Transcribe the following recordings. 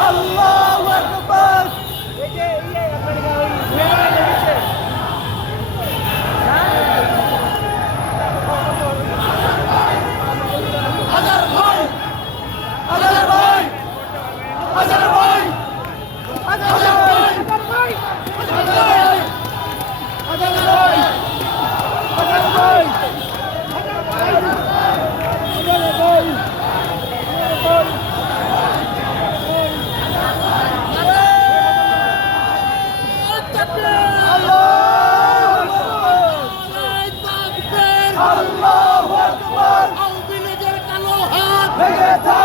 আল্লাহ।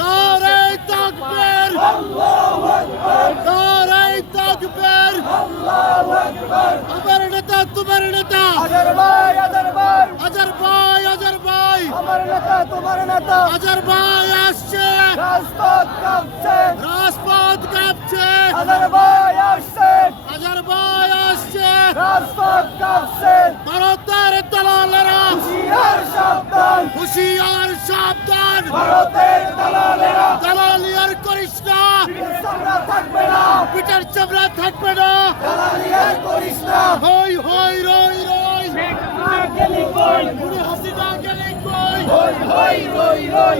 নারাই তাকবীর। নারাই তাকবীর। আমার নেতা তোমার নেতা। হাজার ভাই হাজার ভাই। হাজার ভাই হাজার ভাই আমার নেতা তোমার নেতা হাজার ভাই আসছে। রাজপথ কাঁপছে রাজপথ কাঁপছে। হাজার ভাই আসছে। হাজার ভাই আসছে। রাজপথ কাঁপছে। ভারতের দালালেরা দালালিয়ার করিস না। থাকবে না। পিটার চামড়া থাকবে না। দালালিয়ার করিস না। হই হই রই রই। হাসিনা গেলে কই হই হই রই রই।